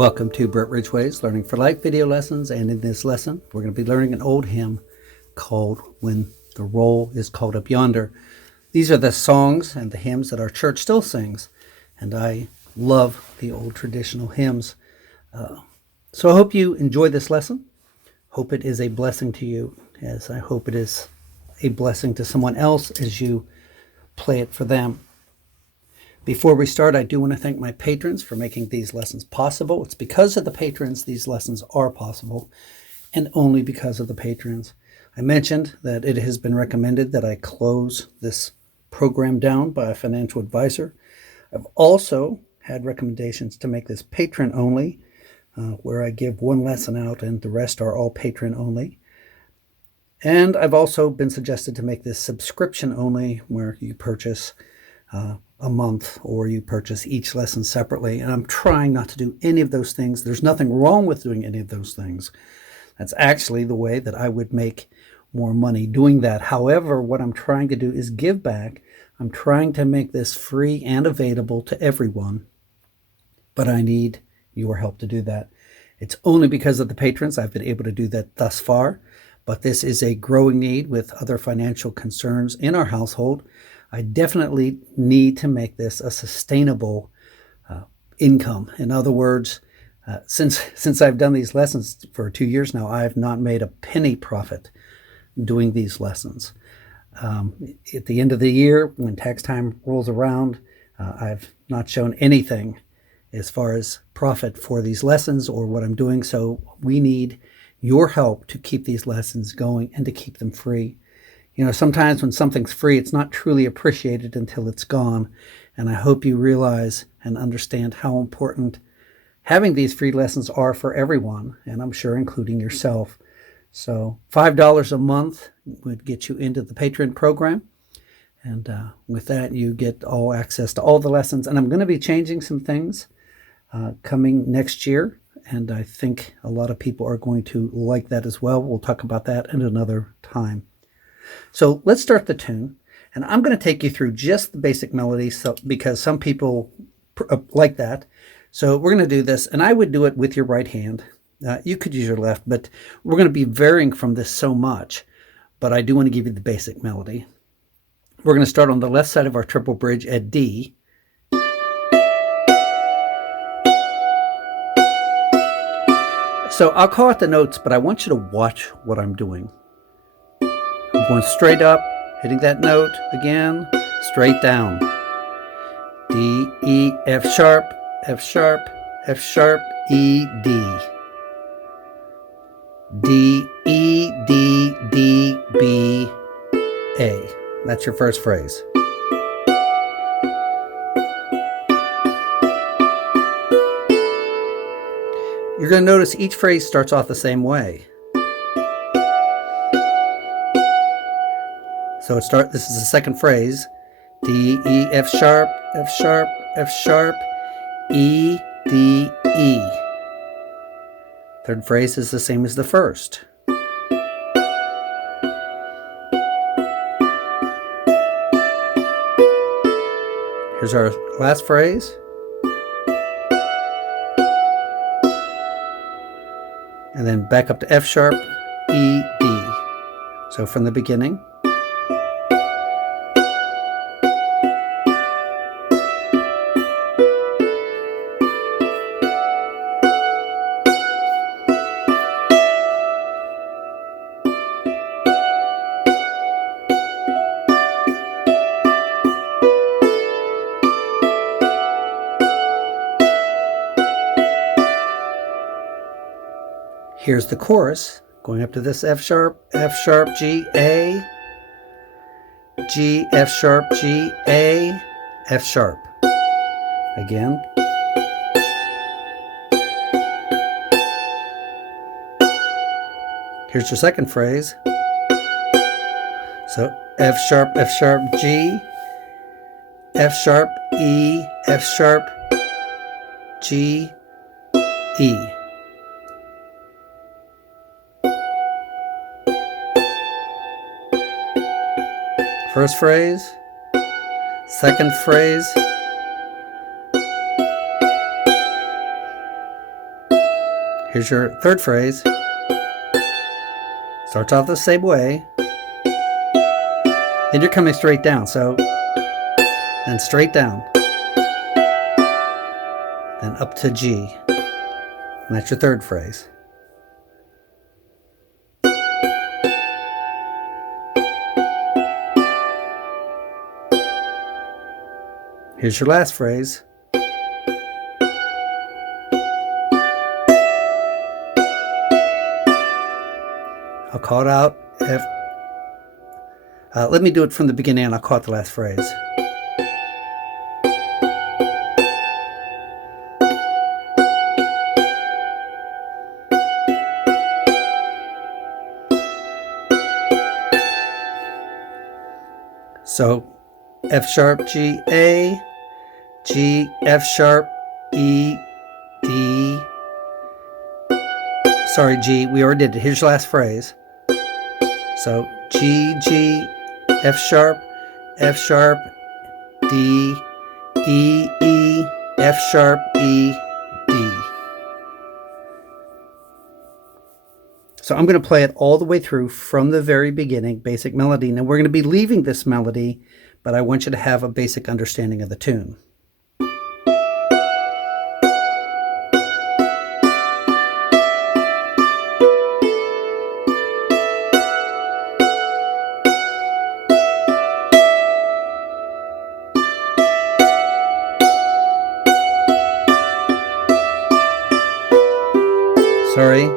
Welcome to Brett Ridgeway's Learning for Life video lessons, and in this lesson we're going to be learning an old hymn called When the Roll is Called Up Yonder. These are the songs and the hymns that our church still sings, and I love the old traditional hymns. So I hope you enjoy this lesson. Hope it is a blessing to you, as I hope it is a blessing to someone else as you play it for them. Before we start, I do want to thank my patrons for making these lessons possible. It's because of the patrons these lessons are possible, and only because of the patrons. I mentioned that it has been recommended that I close this program down by a financial advisor. I've also had recommendations to make this patron only, where I give one lesson out and the rest are all patron only. And I've also been suggested to make this subscription only, where you purchase a month or you purchase each lesson separately. And I'm trying not to do any of those things. There's nothing wrong with doing any of those things. That's actually the way that I would make more money doing that. However, what I'm trying to do is give back. I'm trying to make this free and available to everyone, but I need your help to do that. It's only because of the patrons I've been able to do that thus far, but this is a growing need with other financial concerns in our household. I definitely need to make this a sustainable income. In other words, since I've done these lessons for 2 years now, I have not made a penny profit doing these lessons. At the end of the year, when tax time rolls around, I've not shown anything as far as profit for these lessons or what I'm doing. So we need your help to keep these lessons going and to keep them free. You know, sometimes when something's free, it's not truly appreciated until it's gone. And I hope you realize and understand how important having these free lessons are for everyone, and I'm sure including yourself. So $5 a month would get you into the Patreon program. And with that, you get all access to all the lessons. And I'm going to be changing some things coming next year. And I think a lot of people are going to like that as well. We'll talk about that at another time. So let's start the tune, and I'm going to take you through just the basic melody because some people like that. So we're going to do this, and I would do it with your right hand. You could use your left, but we're going to be varying from this so much, but I do want to give you the basic melody. We're going to start on the left side of our triple bridge at D. So I'll call out the notes, but I want you to watch what I'm doing. I'm going straight up, hitting that note again, straight down. D, E, F sharp, F sharp, F sharp, E, D. D, E, D, D, B, A. That's your first phrase. You're going to notice each phrase starts off the same way. So this is the second phrase. D, E, F sharp, F sharp, F sharp, E, D, E. Third phrase is the same as the first. Here's our last phrase. And then back up to F sharp, E, D. So from the beginning. Here's the chorus, going up to this F sharp, G, A, G, F sharp, G, A, F sharp. Again. Here's your second phrase. So F sharp, G, F sharp, E, F sharp, G, E. First phrase, second phrase, Here's your third phrase. Starts off the same way. Then you're coming straight down. So then straight down. Then up to G. And that's your third phrase. Here's your last phrase. I'll call it out. Let me do it from the beginning and I'll call it the last phrase. So F sharp, G, A, G, F sharp, E, D. Sorry, G, we already did it. Here's your last phrase. So G, G, F sharp, D, E, E, F sharp, E, D. So I'm going to play it all the way through from the very beginning, basic melody. Now we're going to be leaving this melody, but I want you to have a basic understanding of the tune. Sorry.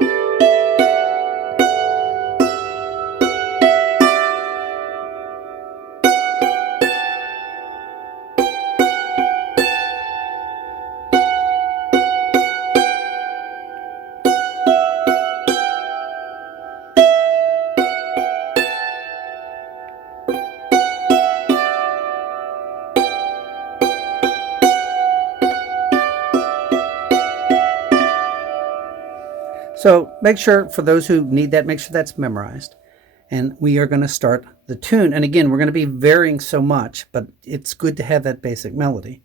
So make sure, for those who need that, make sure that's memorized. And we are going to start the tune. And again, we're going to be varying so much, but it's good to have that basic melody.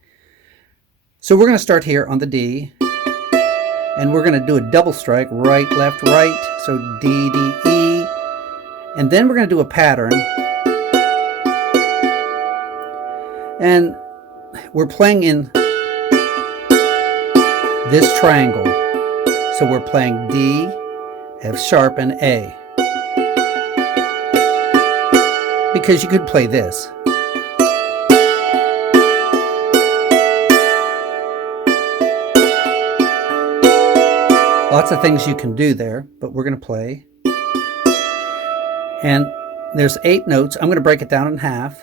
So we're going to start here on the D. And we're going to do a double strike, right, left, right. So D, D, E. And then we're going to do a pattern. And we're playing in this triangle. So we're playing D, F sharp, and A. Because you could play this. Lots of things you can do there, but we're going to play. And there's 8 notes. I'm going to break it down in half.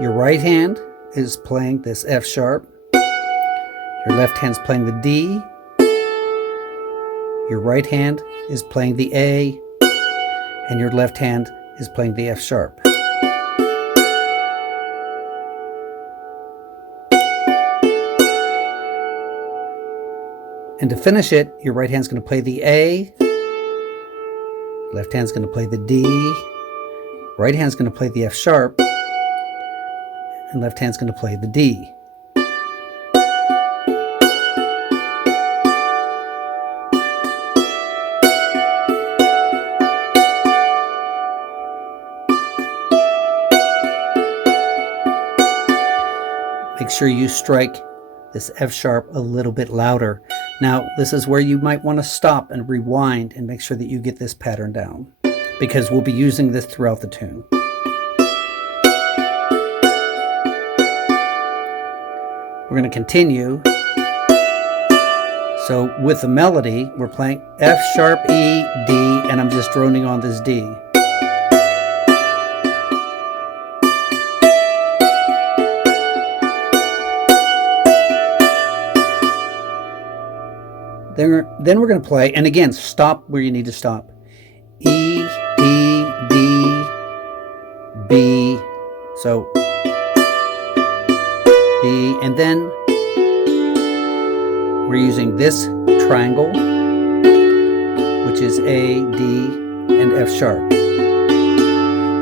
Your right hand is playing this F sharp. Your left hand's playing the D. Your right hand is playing the A. And your left hand is playing the F sharp. And to finish it, your right hand's going to play the A. Left hand's going to play the D. Right hand's going to play the F sharp. And left hand's going to play the D. Make sure you strike this F sharp a little bit louder. Now, this is where you might want to stop and rewind and make sure that you get this pattern down, because we'll be using this throughout the tune. We're going to continue. So with the melody, we're playing F sharp, E, D, and I'm just droning on this D. Then we're going to play, and again, stop where you need to stop. E, D, D, B. So B, and then we're using this triangle, which is A, D, and F sharp.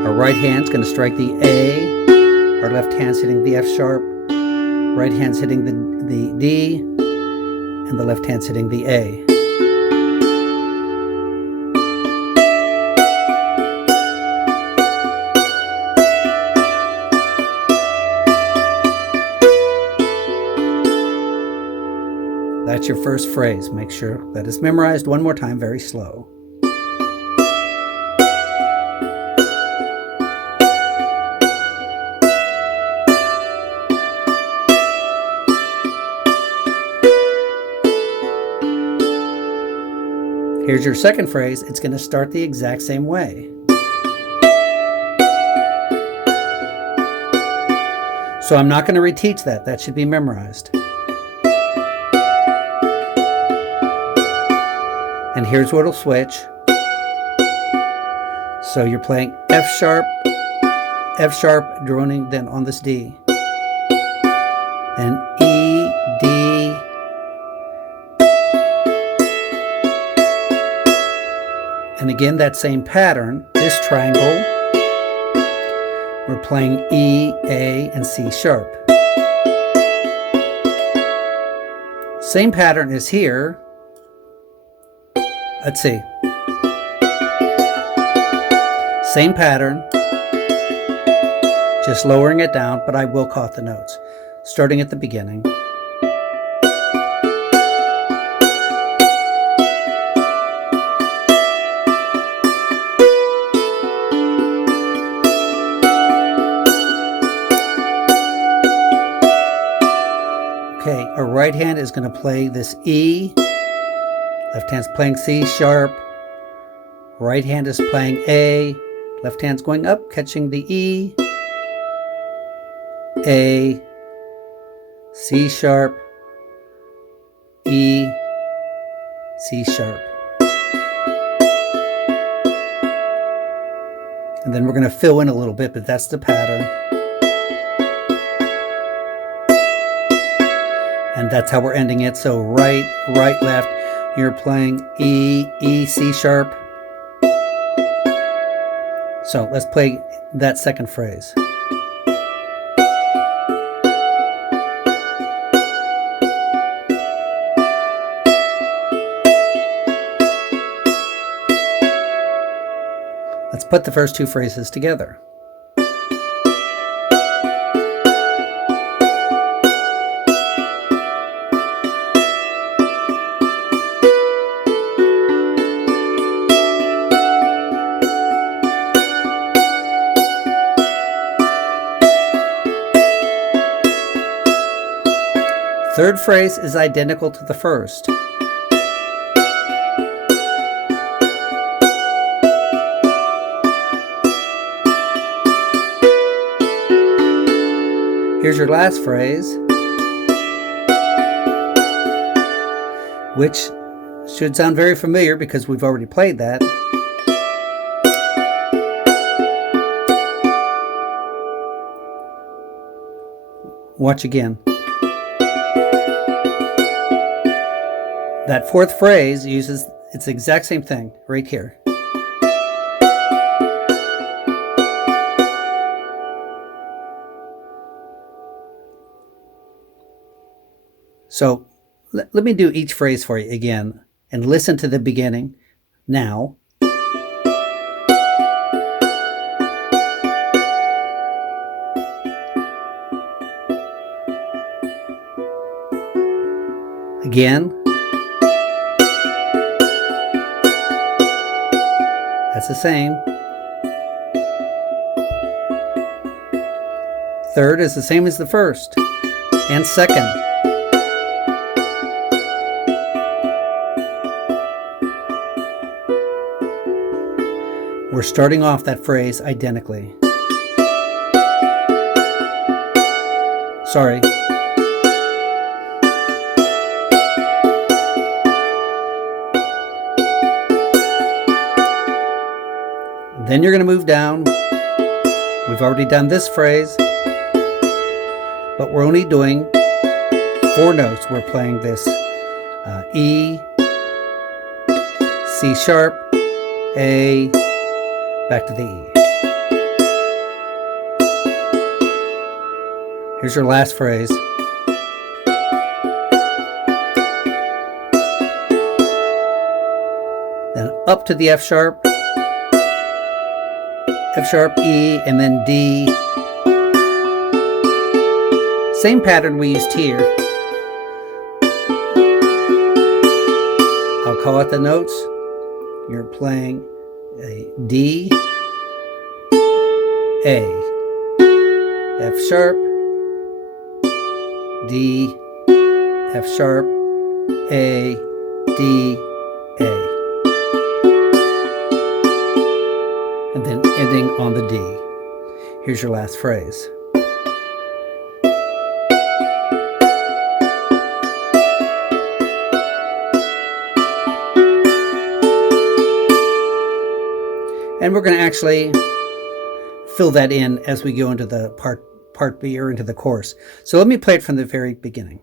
Our right hand's going to strike the A. Our left hand's hitting the F sharp. Right hand's hitting the D. and the left hand's hitting the A. That's your first phrase. Make sure that is memorized one more time, very slow. Here's your second phrase. It's going to start the exact same way. So I'm not going to reteach that. That should be memorized. And here's what it'll switch. So you're playing F sharp, droning then on this D. Then E, D, and again that same pattern, this triangle, we're playing E, A, and C sharp. Same pattern is here. Let's see. Same pattern, just lowering it down, but I will caught the notes. Starting at the beginning. Okay, our right hand is going to play this E. Left hand's playing C sharp. Right hand is playing A. Left hand's going up, catching the E. A. C sharp. E. C sharp. And then we're going to fill in a little bit, but that's the pattern. And that's how we're ending it. So right, left. You're playing E, E, C sharp. So let's play that second phrase. Let's put the first two phrases together. Third phrase is identical to the first. Here's your last phrase, which should sound very familiar because we've already played that. Watch again. That fourth phrase uses, it's the exact same thing right here. So let me do each phrase for you again and listen to the beginning now. Again. That's the same. Third is the same as the first. And second. We're starting off that phrase identically. Sorry. Then you're going to move down. We've already done this phrase, but we're only doing 4 notes. We're playing this E, C sharp, A, back to the E. Here's your last phrase. up to the F sharp, E, and then D. Same pattern we used here. I'll call out the notes. You're playing a D, A, F sharp, D, F sharp, A, D, A. And then ending on the D. Here's your last phrase. And we're going to actually fill that in as we go into the part B, or into the chorus. So let me play it from the very beginning.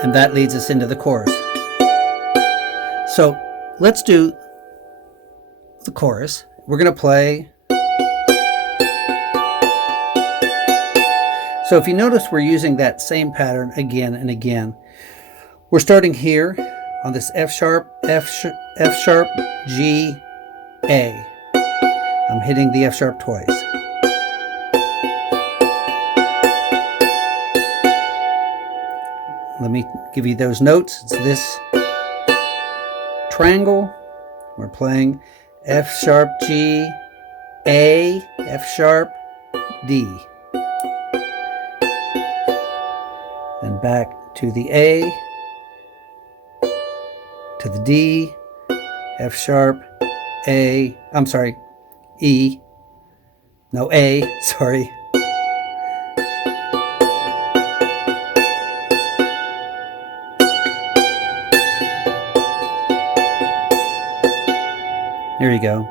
And that leads us into the chorus. So let's do the chorus. We're going to play. So if you notice, we're using that same pattern again and again. We're starting here on this F sharp, F sharp, G, A. I'm hitting the F sharp twice. Let me give you those notes. It's this triangle. We're playing F sharp, G, A, F sharp, D. Then back to the A, to the D, F sharp, A, I'm sorry, E, no, A, sorry. There you go.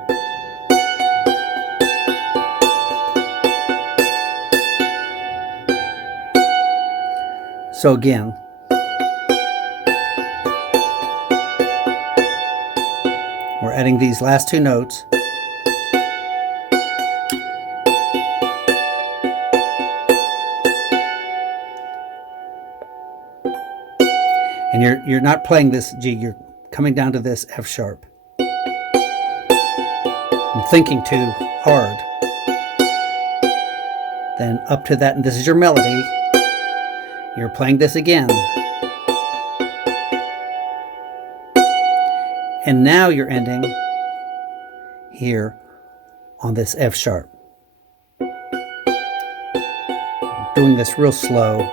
So again, we're adding these last two notes. And you're not playing this G, you're coming down to this F sharp. I'm thinking too hard. Then up to that, and this is your melody. You're playing this again. And now you're ending here on this F sharp. Doing this real slow.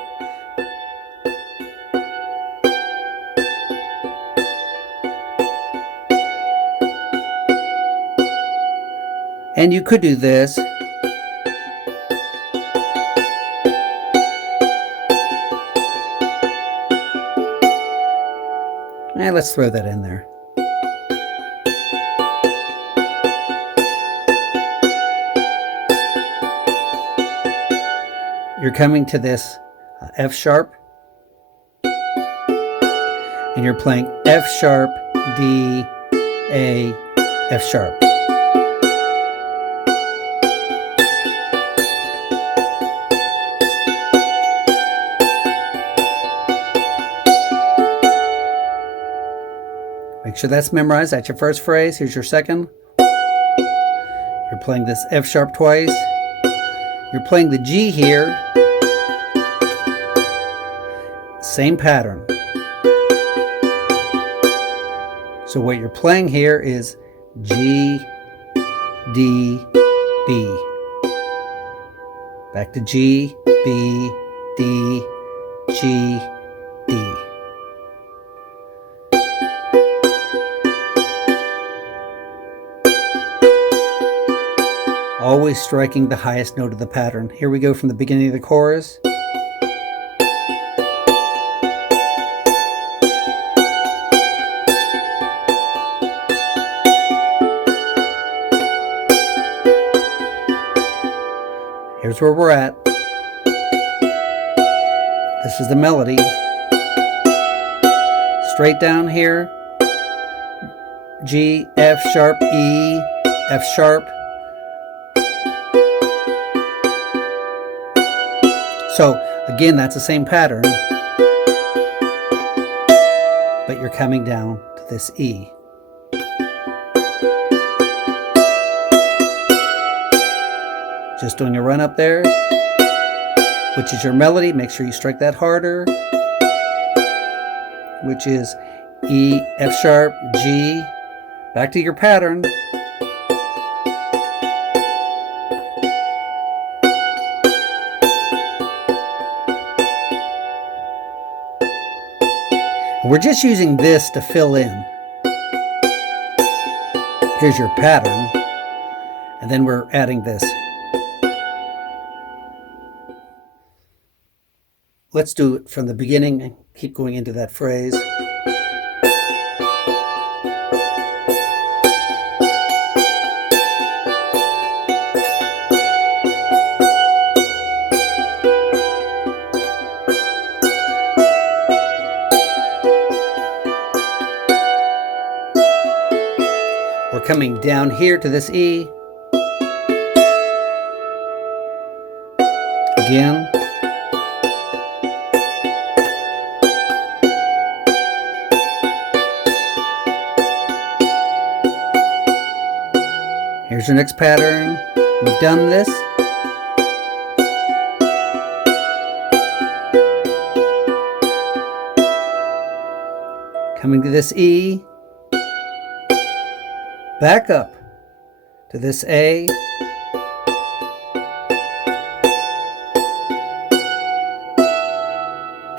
And you could do this. And let's throw that in there. You're coming to this F sharp, and you're playing F sharp, D, A, F sharp. Make sure that's memorized. That's your first phrase. Here's your second. You're playing this F sharp twice. You're playing the G here. Same pattern. So what you're playing here is G, D, B. Back to G, B, D, G, D. Always striking the highest note of the pattern. Here we go from the beginning of the chorus. here's where we're at. This is the melody. Straight down here. G, F sharp, E, F sharp. So again, that's the same pattern, but you're coming down to this E. Just doing a run up there, which is your melody. Make sure you strike that harder, which is E, F sharp, G. Back to your pattern. We're just using this to fill in. Here's your pattern, and then we're adding this. Let's do it from the beginning and keep going into that phrase. We're coming down here to this E. Again. Here's your next pattern. We've done this. Coming to this E. Back up to this A.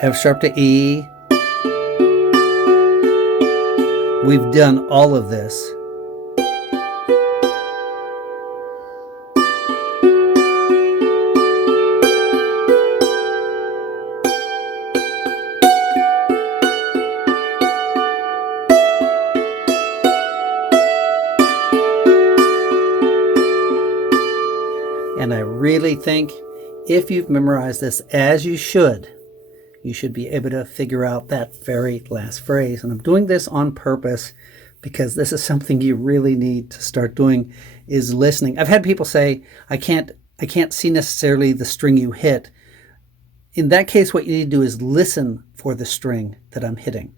F sharp to E. We've done all of this. And I really think if you've memorized this, as you should be able to figure out that very last phrase. And I'm doing this on purpose because this is something you really need to start doing, is listening. I've had people say, I can't see necessarily the string you hit. In that case, what you need to do is listen for the string that I'm hitting.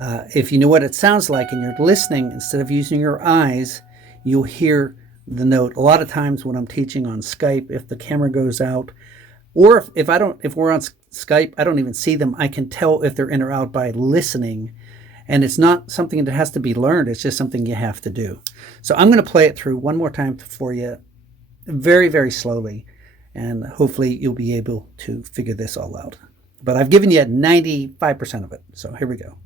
If you know what it sounds like and you're listening, instead of using your eyes, you'll hear the note. A lot of times when I'm teaching on Skype, if the camera goes out, or if we're on Skype, I don't even see them. I can tell if they're in or out by listening. And it's not something that has to be learned. It's just something you have to do. So I'm going to play it through one more time for you, very, very slowly. And hopefully you'll be able to figure this all out. But I've given you 95% of it. So here we go.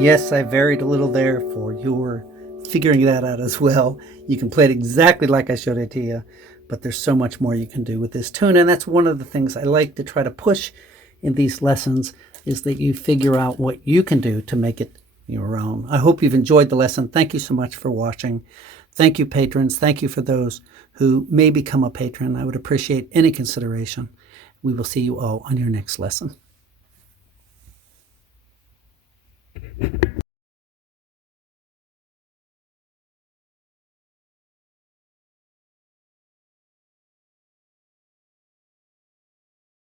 Yes, I varied a little there for your figuring that out as well. You can play it exactly like I showed it to you, but there's so much more you can do with this tune. And that's one of the things I like to try to push in these lessons is that you figure out what you can do to make it your own. I hope you've enjoyed the lesson. Thank you so much for watching. Thank you, patrons. Thank you for those who may become a patron. I would appreciate any consideration. We will see you all on your next lesson.